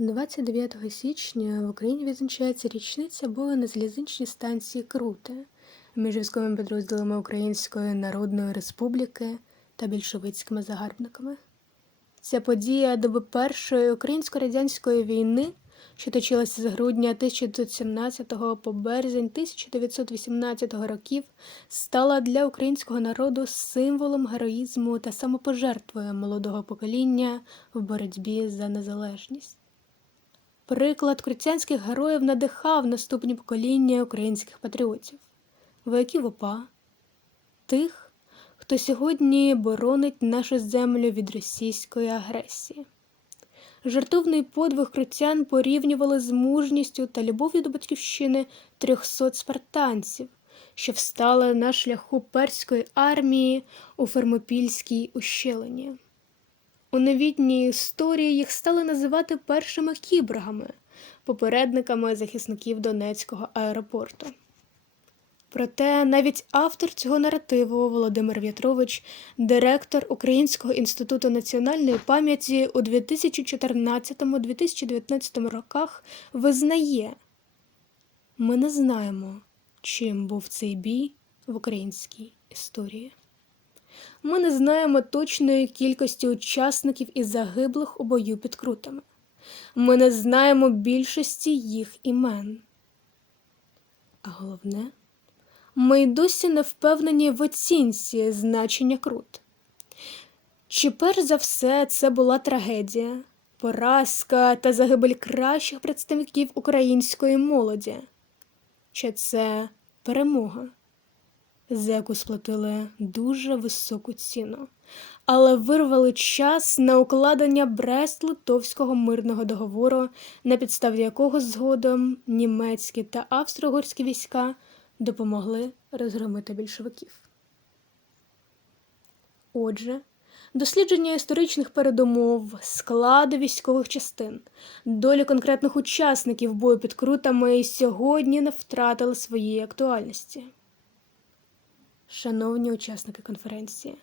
29 січня в Україні відзначається річниця бою на залізничній станції Круте між військовими підрозділами Української Народної Республіки та більшовицькими загарбниками. Ця подія доби Першої українсько-радянської війни, що точилася з грудня 1917 по березень 1918 років, стала для українського народу символом героїзму та самопожертвою молодого покоління в боротьбі за незалежність. Приклад крутянських героїв надихав наступні покоління українських патріотів, вояків ОПА, тих, хто сьогодні боронить нашу землю від російської агресії. Жартовний подвиг крутян порівнювали з мужністю та любов'ю до батьківщини трьохсот спартанців, що встали на шляху перської армії у Фермопільській ущелині. У новітній історії їх стали називати першими кіборгами, попередниками захисників Донецького аеропорту. Проте навіть автор цього наративу Володимир В'ятрович, директор Українського інституту національної пам'яті у 2014-2019 роках, визнає, ми не знаємо, чим був цей бій в українській історії. Ми не знаємо точної кількості учасників і загиблих у бою під крутами. Ми не знаємо більшості їх імен. А головне, ми й досі не впевнені в оцінці значення крут. Чи перш за все це була трагедія, поразка та загибель кращих представників української молоді? Чи це перемога? За яку сплатили дуже високу ціну, але вирвали час на укладення Брест-Литовського мирного договору, на підставі якого згодом німецькі та австро-угорські війська допомогли розгромити більшовиків. Отже, дослідження історичних передумов, складу військових частин, долі конкретних учасників бою під крутами і сьогодні не втратили своєї актуальності. Шановні учасники конференції,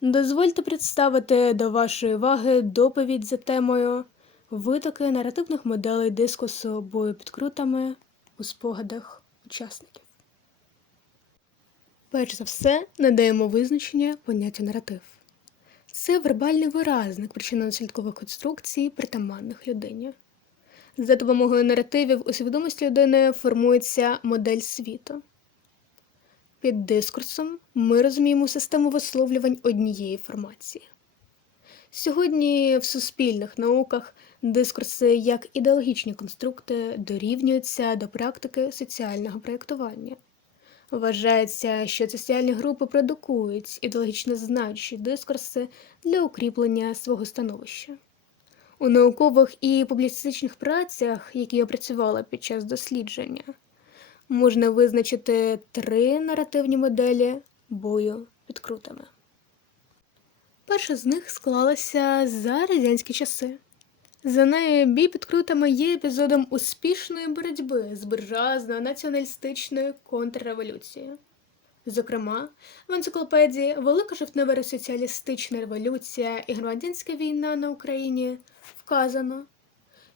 дозвольте представити до вашої уваги доповідь за темою витоки наративних моделей дискусу бою під крутами у спогадах учасників. Перш за все, надаємо визначення поняття наратив. Це вербальний виразник причинно-наслідкових конструкцій, притаманних людині. За допомогою наративів у свідомості людини формується модель світу. Під дискурсом ми розуміємо систему висловлювань однієї формації. Сьогодні в суспільних науках дискурси як ідеологічні конструкти дорівнюються до практики соціального проєктування. Вважається, що соціальні групи продукують ідеологічно значущі дискурси для укріплення свого становища. У наукових і публіцистичних працях, які я опрацювала під час дослідження, можна визначити три наративні моделі бою під крутами. Перша з них склалася за радянські часи. За нею бій під крутами є епізодом успішної боротьби з буржуазною націоналістичною контрреволюцією. Зокрема, в енциклопедії Велика жовтнева соціалістична революція і громадянська війна на Україні вказано,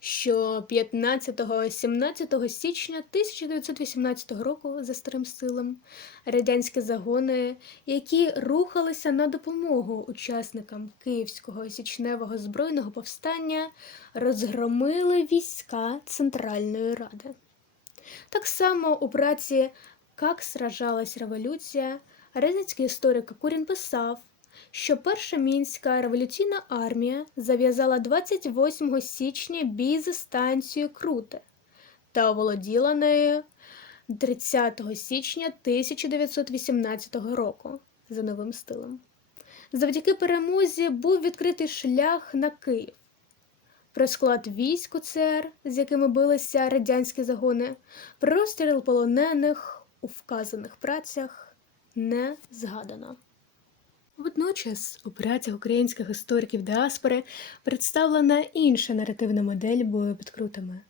що 15-17 січня 1918 року за старим стилем радянські загони, які рухалися на допомогу учасникам Київського січневого збройного повстання, розгромили війська Центральної Ради. Так само у праці Как сражалась революція радянський історик Курін писав, що Перша мінська революційна армія зав'язала 28 січня бій за станцією Круте та оволоділа нею 30 січня 1918 року за новим стилем. Завдяки перемозі був відкритий шлях на Київ. Про склад військ УЦР, з якими билися радянські загони, про розстріл полонених у вказаних працях не згадано. Водночас у працях українських істориків діаспори представлена інша наративна модель бою під крутами.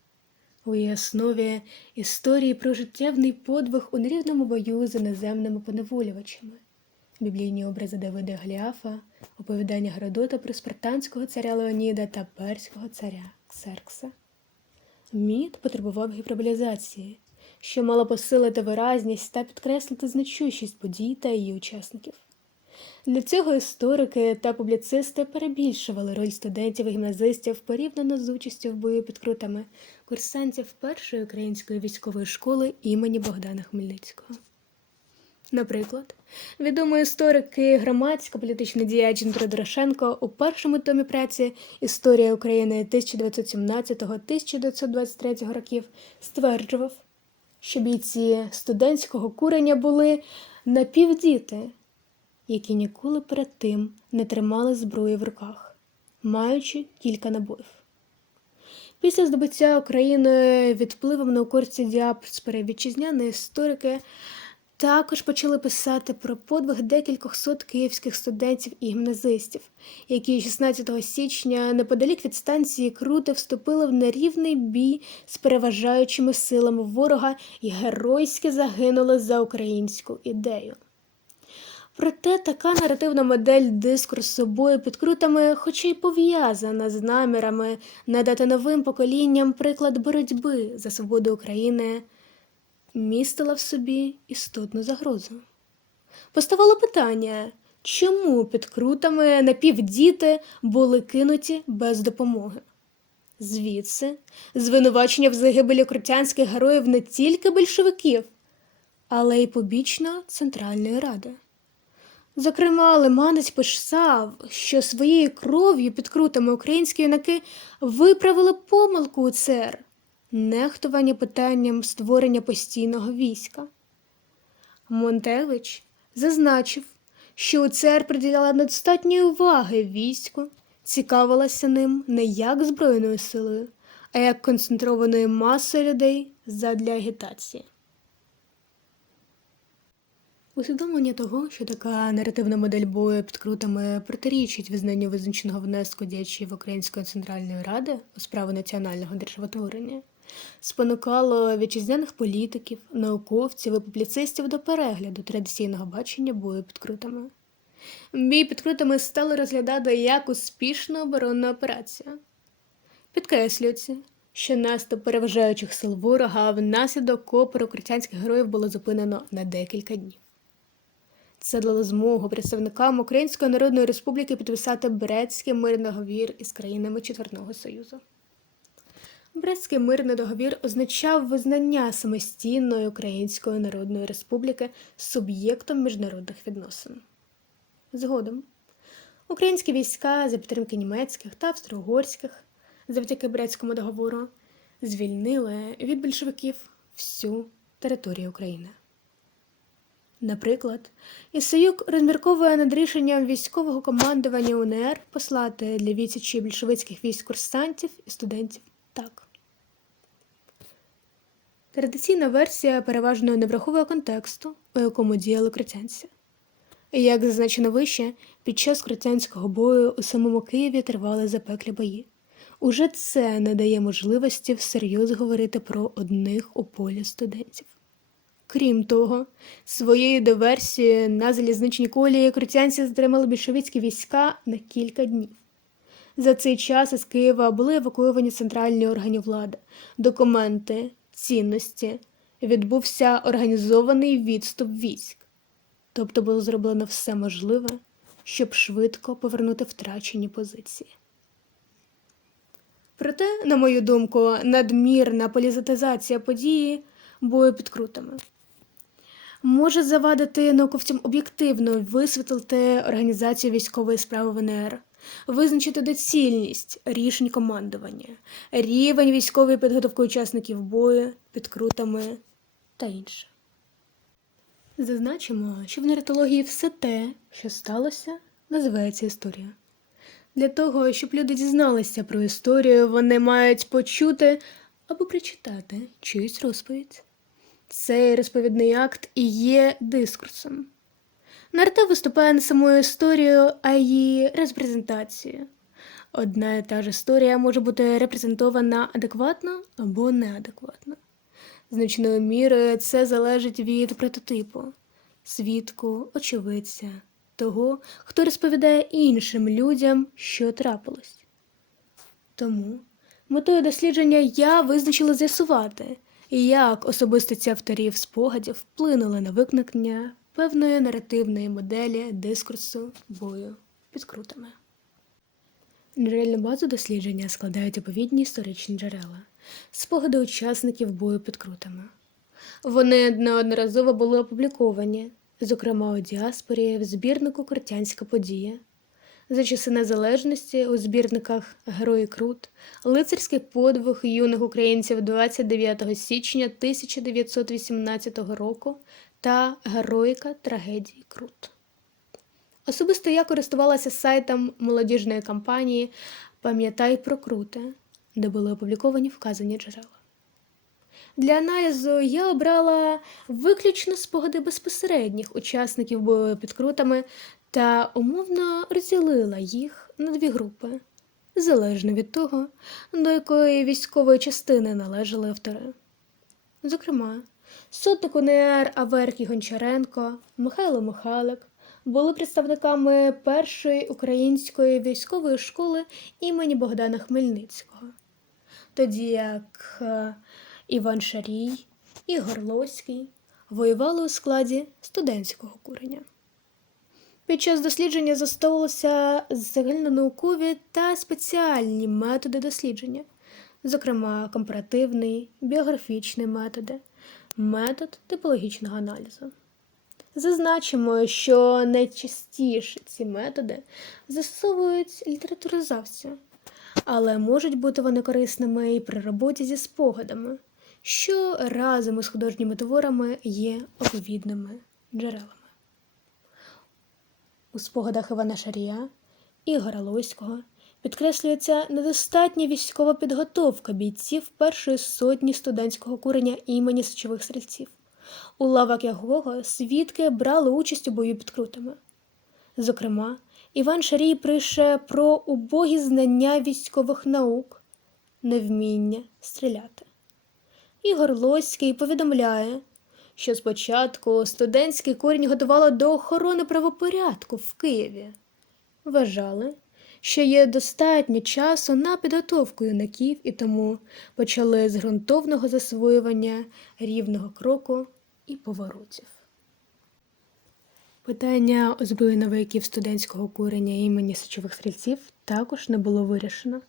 У її основі історії про життєвний подвиг у нерівному бою з іноземними поневолювачами, біблійні образи Давида Гліафа, оповідання Геродота про спартанського царя Леоніда та перського царя Ксеркса. Міт потребував гіперболізації, що мало посилити виразність та підкреслити значущість подій та її учасників. Для цього історики та публіцисти перебільшували роль студентів і гімназистів порівняно з участю в бою під крутами курсантів першої української військової школи імені Богдана Хмельницького. Наприклад, відомий історик і громадсько-політичний діяч Дмитро Дорошенко у першому томі праці Історія України 1917-1923 років стверджував, що бійці студентського курення були напівдіти, які ніколи перед тим не тримали зброї в руках, маючи кілька набоїв. Після здобуття Україною відпливом науковці діаспори вітчизняні історики також почали писати про подвиг декількох сот київських студентів і гімназистів, які 16 січня неподалік від станції Крути вступили в нерівний бій з переважаючими силами ворога і геройськи загинули за українську ідею. Проте така наративна модель дискурсу бою під крутами, хоча й пов'язана з намірами надати новим поколінням приклад боротьби за свободу України, містила в собі істотну загрозу. Поставало питання, чому під крутами напівдіти були кинуті без допомоги? Звідси звинувачення в загибелі крутянських героїв не тільки більшовиків, але й побічно Центральної Ради. Зокрема, Лиманець писав, що своєю кров'ю під крутами українські юнаки виправили помилку у ЦР нехтування питанням створення постійного війська. Монтевич зазначив, що УЦР приділяла недостатньої уваги війську, цікавилася ним не як збройною силою, а як концентрованою масою людей задля агітації. Усвідомлення того, що така наративна модель бою під крутами протирічить визнанню визначеного внеску діячів Української центральної ради у справи національного державотворення, спонукало вітчизняних політиків, науковців і публіцистів до перегляду традиційного бачення бою під крутами. Бій під крутами стали розглядати як успішну оборонну операцію. Підкреслюється, що наступ переважаючих сил ворога внаслідок опору критянських героїв було зупинено на декілька днів. Це дало змогу представникам Української Народної Республіки підписати Брестський мирний договір із країнами Четвертного Союзу. Брестський мирний договір означав визнання самостійної Української Народної Республіки суб'єктом міжнародних відносин. Згодом українські війська за підтримки німецьких та австро-угорських завдяки Брестському договору звільнили від більшовиків всю територію України. Наприклад, Ісаюк розмірковує над рішенням військового командування УНР послати для відсічі більшовицьких військ курсантів і студентів так. Традиційна версія переважно не враховує контексту, у якому діяли критянці. Як зазначено вище, під час критянського бою у самому Києві тривали запеклі бої. Уже це не дає можливості всерйоз говорити про одних у полі студентів. Крім того, своєю диверсією на залізничній колії крутянці затримали більшовицькі війська на кілька днів. За цей час із Києва були евакуйовані центральні органи влади, документи, цінності, відбувся організований відступ військ. Тобто було зроблено все можливе, щоб швидко повернути втрачені позиції. Проте, на мою думку, надмірна полізатизація події бою під крутами може завадити науковцям об'єктивно висвітлити організацію військової справи ВНР, визначити доцільність рішень командування, рівень військової підготовки учасників бою під крутами та інше. Зазначимо, що в наратології все те, що сталося, називається історія. Для того, щоб люди дізналися про історію, вони мають почути або прочитати чиюсь розповідь. Цей розповідний акт і є дискурсом. Наратив виступає не самою історією, а її репрезентацією. Одна і та ж історія може бути репрезентована адекватно або неадекватно. Значною мірою це залежить від прототипу, свідку, очевидця, того, хто розповідає іншим людям, що трапилось. Тому Метою дослідження я визначила з'ясувати, як особистості авторів спогадів вплинули на виникнення певної наративної моделі дискурсу бою під крутами. Джерельну базу дослідження складають відповідні історичні джерела, спогади учасників бою під крутами. Вони неодноразово були опубліковані, зокрема у діаспорі в збірнику Крутянська подія. За часи незалежності у збірниках Герої Крут, Лицарський подвиг юних українців 29 січня 1918 року та Героїка трагедії Крут. Особисто я користувалася сайтом молодіжної кампанії Пам'ятай про круте, де були опубліковані вказані джерела. Для аналізу я обрала виключно спогади безпосередніх учасників бою під крутами та умовно розділила їх на дві групи, залежно від того, до якої військової частини належали автори. Зокрема, сотник УНР Аверкій Гончаренко, Михайло Михайлик були представниками першої української військової школи імені Богдана Хмельницького, тоді як е, Іван Шарій і Горловський воювали у складі студентського курення. Під час дослідження застосовувалися загальнонаукові та спеціальні методи дослідження, зокрема компаративний, біографічний методи, метод типологічного аналізу. Зазначимо, що найчастіше ці методи застосовують літературизацію, але можуть бути вони корисними і при роботі зі спогадами, що разом із художніми творами є оповідними джерелами. У спогадах Івана Шарія Ігора Лоського підкреслюється недостатня військова підготовка бійців першої сотні студентського курення імені січових стрільців, у лавах якого свідки брали участь у бою під крутами. Зокрема, Іван Шарій пише про убогі знання військових наук, невміння стріляти. Ігор Лоський повідомляє, що спочатку студентський корінь готувало до охорони правопорядку в Києві. Вважали, що є достатньо часу на підготовку юнаків і тому почали з ґрунтовного засвоювання рівного кроку і поворотів. Питання озброєння вояків студентського курення імені січових стрільців також не було вирішено.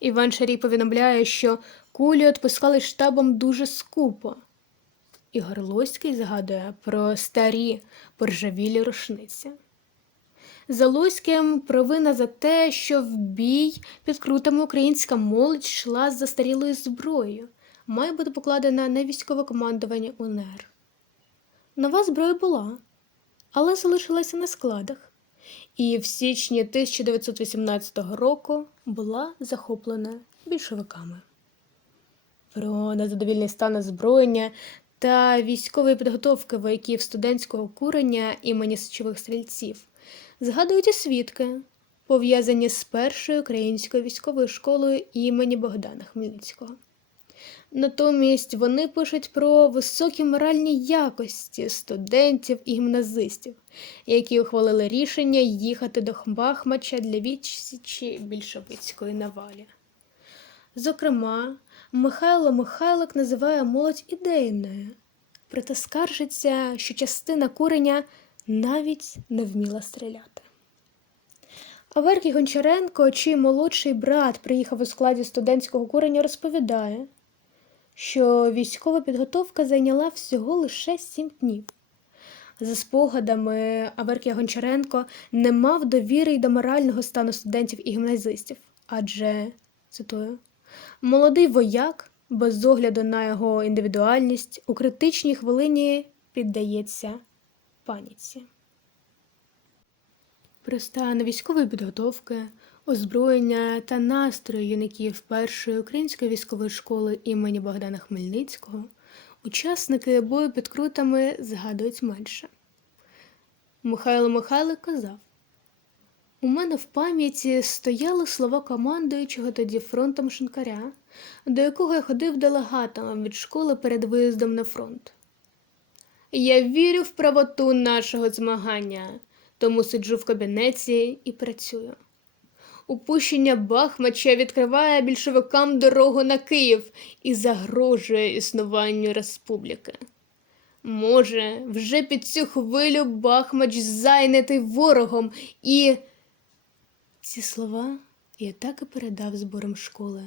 Іван Шарій повідомляє, що кулі відпускали штабом дуже скупо. Ігор Лоський згадує про старі поржавілі рушниці. За Лоським провина за те, що в бій під крутами українська молодь йшла з застарілою зброєю, має бути покладена на військове командування УНР. Нова зброя була, але залишилася на складах, і в січні 1918 року була захоплена більшовиками. Про незадовільний стан озброєння та військової підготовки вояків студентського курення імені січових стрільців згадують і свідки, пов'язані з першою українською військовою школою імені Богдана Хмельницького. Натомість вони пишуть про високі моральні якості студентів і гімназистів, які ухвалили рішення їхати до Бахмача для відсічі більшовицької навалі. Зокрема, Михайло Михайлик називає молодь ідейною, проте скаржиться, що частина куреня навіть не вміла стріляти. Аверкій Гончаренко, чий молодший брат приїхав у складі студентського куреня, розповідає, що військова підготовка зайняла всього лише сім днів. За спогадами, Аверкія Гончаренко не мав довіри й до морального стану студентів і гімназистів, адже, цитую, молодий вояк, без огляду на його індивідуальність, у критичній хвилині піддається паніці. Про стан військової підготовки, озброєння та настрої юнаків першої української військової школи імені Богдана Хмельницького учасники бою під крутами згадують менше. Михайло Михайлик казав: У мене в пам'яті стояли слова командуючого тоді фронтом шинкаря, до якого я ходив делегатом від школи перед виїздом на фронт. Я вірю в правоту нашого змагання, тому сиджу в кабінеті і працюю. упущення Бахмача відкриває більшовикам дорогу на Київ і загрожує існуванню республіки. Може, вже під цю хвилю Бахмач зайнятий ворогом і. Ці слова я так і передав збором школи.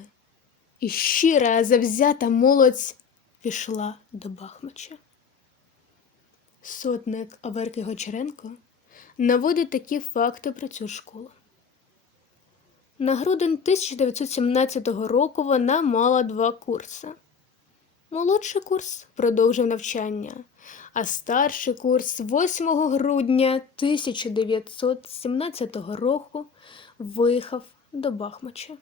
І щира, завзята молодь пішла до Бахмача. Сотник Аверки Гочаренко наводить такі факти про цю школу. На грудень 1917 року вона мала два курси. Молодший курс продовжив навчання, а старший курс 8 грудня 1917 року виїхав до Бахмача.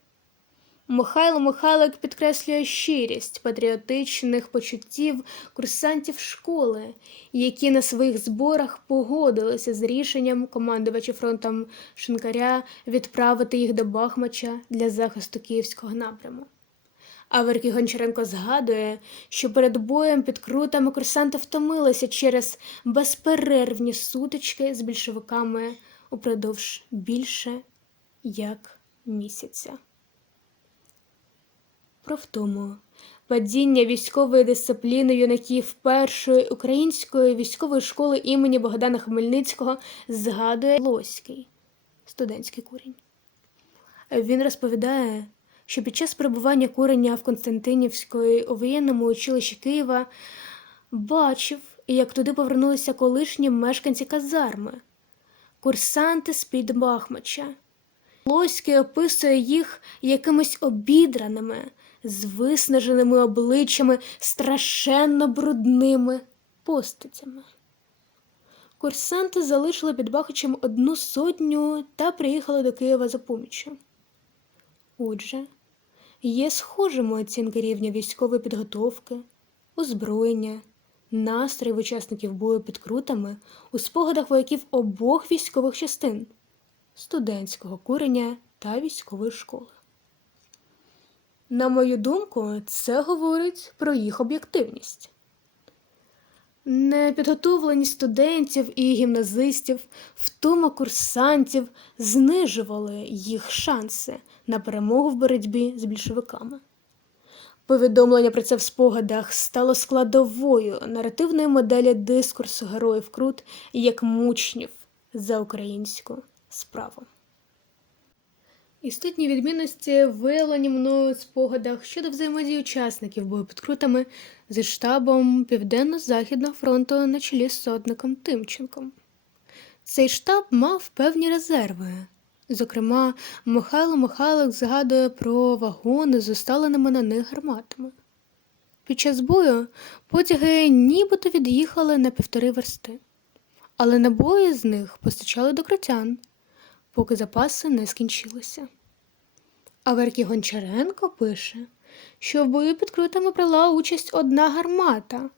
Михайло Михайлик підкреслює щирість патріотичних почуттів курсантів школи, які на своїх зборах погодилися з рішенням командувача фронтом Шинкаря відправити їх до Бахмача для захисту київського напряму. Аверкій Гончаренко згадує, що перед боєм під крутами курсанти втомилися через безперервні сутички з більшовиками упродовж більше як місяця. Про втому. Падіння військової дисципліни юнаків першої української військової школи імені Богдана Хмельницького згадує Лоський, студентський курінь. Він розповідає, що під час перебування куреня в Константинівської воєнному училищі Києва бачив, як туди повернулися колишні мешканці казарми, курсанти з-під Бахмача. Лоський описує їх якимись обідраними, з виснаженими обличчями, страшенно брудними постатями. Курсанти залишили під Бахачем одну сотню та приїхали до Києва за поміччю. Отже, є схожими оцінки рівня військової підготовки, озброєння, настроїв учасників бою під крутами у спогадах вояків обох військових частин студентського курення та військової школи. На мою думку, це говорить про їх об'єктивність. Непідготовленість студентів і гімназистів, втома курсантів знижували їх шанси на перемогу в боротьбі з більшовиками. Повідомлення про це в спогадах стало складовою наративної моделі дискурсу героїв Крут як мучнів за українську справу. Істотні відмінності виявлені мною в спогадах щодо взаємодії учасників бою під крутами зі штабом Південно-Західного фронту на чолі з сотником Тимченком. Цей штаб мав певні резерви. Зокрема, Михайло Михайлик згадує про вагони з усталеними на них гарматами. Під час бою потяги нібито від'їхали на півтори версти, але набої з них постачали до кротян, поки запаси не скінчилися. Аверкій Гончаренко пише, що в бою під крутами брала участь одна гармата,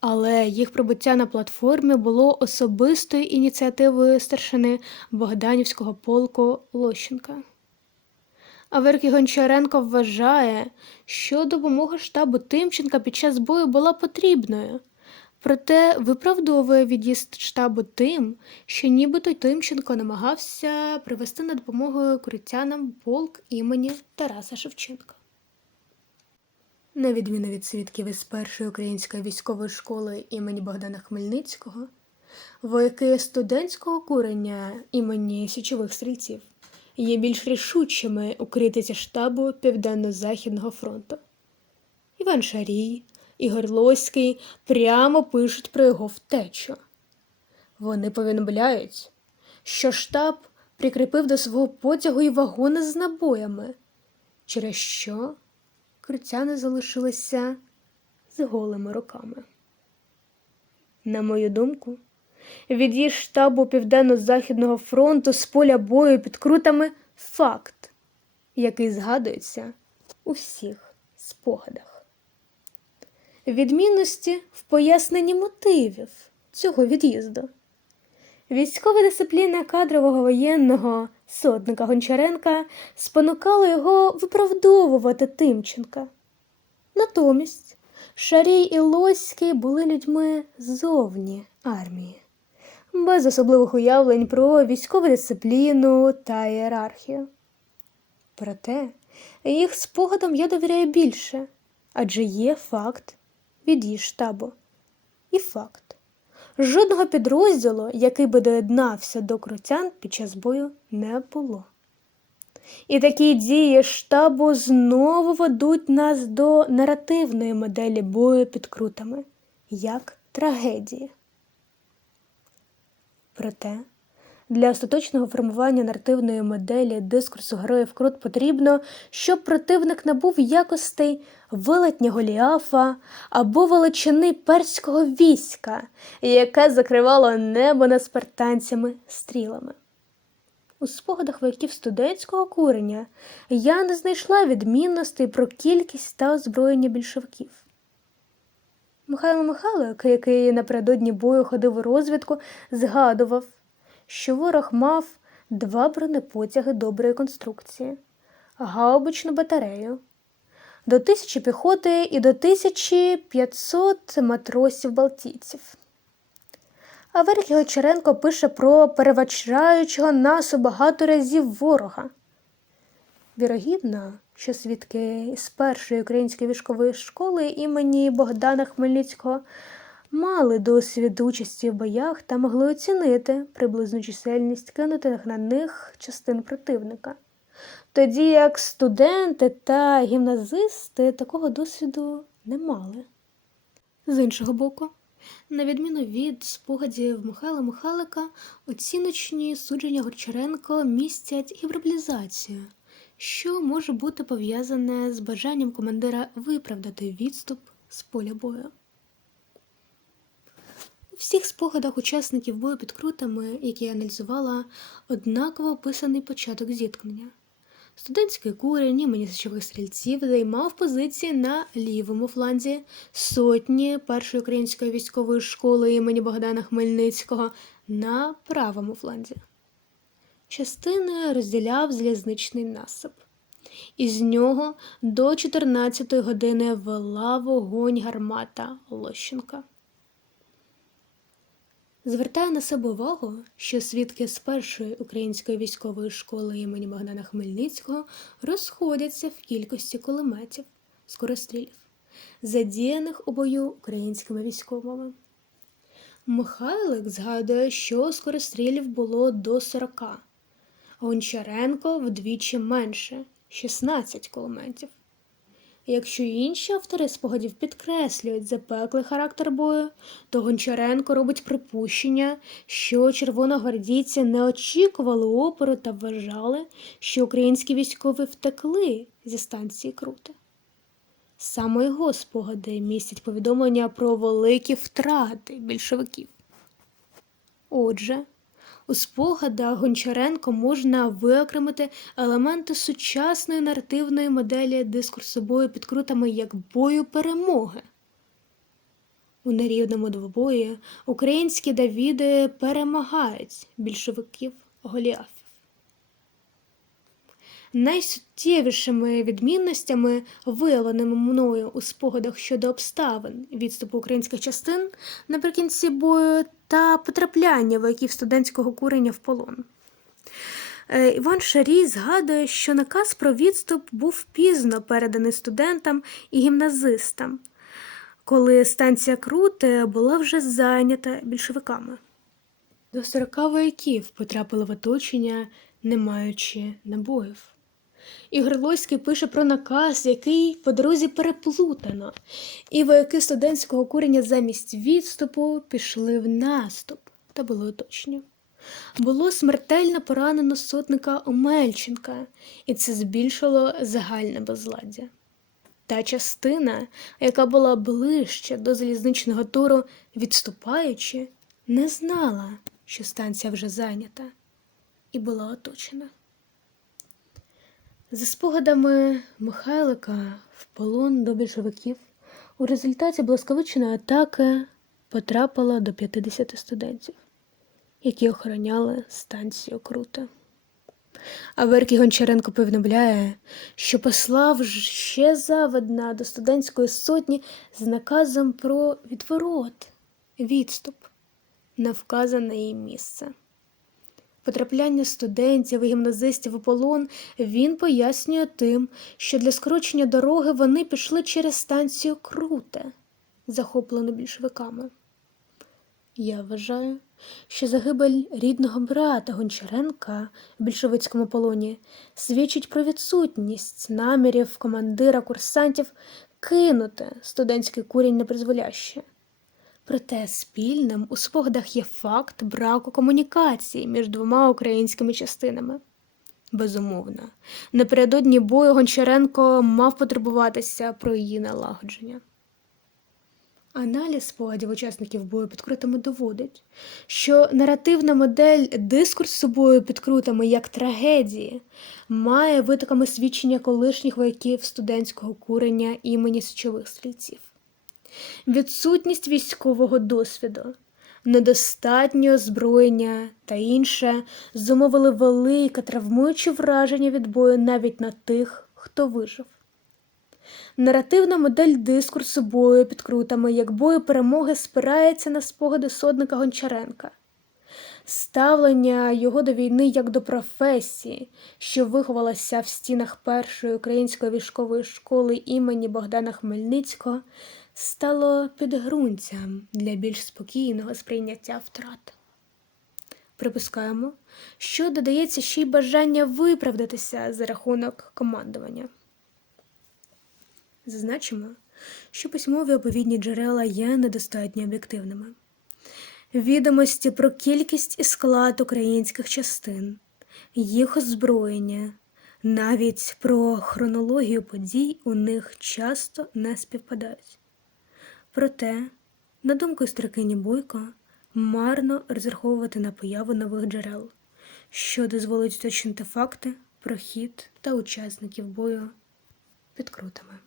але їх прибуття на платформі було особистою ініціативою старшини Богданівського полку Лощенка. Аверкій Гончаренко вважає, що допомога штабу Тимченка під час бою була потрібною, проте виправдовує від'їзд штабу тим, що нібито Тимченко намагався привести на допомогу критянам полк імені Тараса Шевченка. На відміну від свідків із першої української військової школи імені Богдана Хмельницького, вояки студентського курення імені січових стрільців є більш рішучими у критиці штабу Південно-Західного фронту. Іван Шарій, Ігор Лоський прямо пишуть про його втечу. Вони повідомляють, що штаб прикріпив до свого потягу і вагони з набоями, через що критяни залишилися з голими руками. На мою думку, від'їзд штабу Південно-Західного фронту з поля бою під крутами факт, який згадується у всіх спогадах. Відмінності в поясненні мотивів цього від'їзду. Військова дисципліна кадрового воєнного сотника Гончаренка спонукала його виправдовувати Тимченка. Натомість Шарій і Лоський були людьми зовні армії, без особливих уявлень про військову дисципліну та ієрархію. Проте їх спогадам я довіряю більше, адже є факт від її штабу. І факт. Жодного підрозділу, який би доєднався до крутян під час бою, не було. І такі дії штабу знову ведуть нас до наративної моделі бою під крутами, як трагедії. Проте для остаточного формування наративної моделі дискурсу героїв Крут потрібно, щоб противник набув якостей велетня Голіафа або величини перського війська, яке закривало небо над спартанцями стрілами. У спогадах вояків студентського курення я не знайшла відмінностей про кількість та озброєння більшовиків. Михайло Михайлик, який напередодні бою ходив у розвідку, згадував, що ворог мав два бронепотяги доброї конструкції, гаубичну батарею, до тисячі піхоти і до 1500 матросів балтійців. А Верх Гочаренко пише про перевачаючого нас у багато разів ворога. Вірогідно, що свідки з першої української військової школи імені Богдана Хмельницького мали досвід участі в боях та могли оцінити приблизну чисельність кинутих на них частин противника. Тоді як студенти та гімназисти такого досвіду не мали. З іншого боку, на відміну від спогадів Михайла Михайлика, оціночні судження Горчаренко містять гіперболізацію, що може бути пов'язане з бажанням командира виправдати відступ з поля бою. Всіх спогадах учасників бою під крутами, які я аналізувала, однаково описаний початок зіткнення. Студентський курень імені січових стрільців займав позиції на лівому фланзі сотні першої української військової школи імені Богдана Хмельницького на правому фланзі. Частини розділяв залізничний насип. Із нього до 14-ї години вела вогонь гармата Лощенка. Звертаю на себе увагу, що свідки з першої української військової школи імені Богдана Хмельницького розходяться в кількості кулеметів, скорострілів, задіяних у бою українськими військовими. Михайлик згадує, що скорострілів було до 40, Гончаренко вдвічі менше 16 кулеметів. Якщо інші автори спогадів підкреслюють запеклий характер бою, то Гончаренко робить припущення, що червоногвардійці не очікували опору та вважали, що українські військові втекли зі станції Крута. Саме його спогади містять повідомлення про великі втрати більшовиків. Отже, у спогадах Гончаренко можна виокремити елементи сучасної наративної моделі дискурсу бою під крутами як бою перемоги. У нерівному двобої українські Давіди перемагають більшовиків Голіафів. Найсуттєвішими відмінностями, виявленими мною у спогадах щодо обставин відступу українських частин наприкінці бою та потрапляння вояків студентського курення в полон. Е, Іван Шарій згадує, що наказ про відступ був пізно переданий студентам і гімназистам, коли станція Крути була вже зайнята більшовиками. До 40 вояків потрапили в оточення, не маючи набоїв. Ігор Лоський пише про наказ, який по дорозі переплутано, і вояки студентського курення замість відступу пішли в наступ та були оточені. Було смертельно поранено сотника Омельченка, і це збільшило загальне безладдя. Та частина, яка була ближче до залізничного туру, відступаючи, не знала, що станція вже зайнята, і була оточена. За спогадами Михайлика в полон до більшовиків у результаті блискавичної атаки потрапило до 50 студентів, які охороняли станцію Крута. А Веркій Гончаренко повідомляє, що послав ще завидна до студентської сотні з наказом про відворот, відступ на вказане їм місце. Потрапляння студентів і гімназистів у полон він пояснює тим, що для скорочення дороги вони пішли через станцію Круте, захоплену більшовиками. Я вважаю, що загибель рідного брата Гончаренка в більшовицькому полоні свідчить про відсутність намірів командира курсантів кинути студентський курінь непризволяще. Проте спільним у спогадах є факт браку комунікації між двома українськими частинами. Безумовно, напередодні бою Гончаренко мав потурбуватися про її налагодження. Аналіз спогадів учасників бою під крутами доводить, що наративна модель дискурсу бою під крутами як трагедії має витоками свідчення колишніх вояків студентського курення імені січових стрільців. Відсутність військового досвіду, недостатнє озброєння та інше зумовили велике травмуюче враження від бою навіть на тих, хто вижив. Наративна модель дискурсу бою під крутами як бою перемоги спирається на спогади сотника Гончаренка, ставлення його до війни як до професії, що виховалася в стінах першої української військової школи імені Богдана Хмельницького, стало підґрунтям для більш спокійного сприйняття втрат. Припускаємо, що додається ще й бажання виправдатися за рахунок командування. Зазначимо, що письмові оповідні джерела є недостатньо об'єктивними. Відомості про кількість і склад українських частин, їх озброєння, навіть про хронологію подій у них часто не співпадають. Проте, на думку стрикині Бойко, марно розраховувати на появу нових джерел, що дозволить уточнити факти про хід та учасників бою під крутами.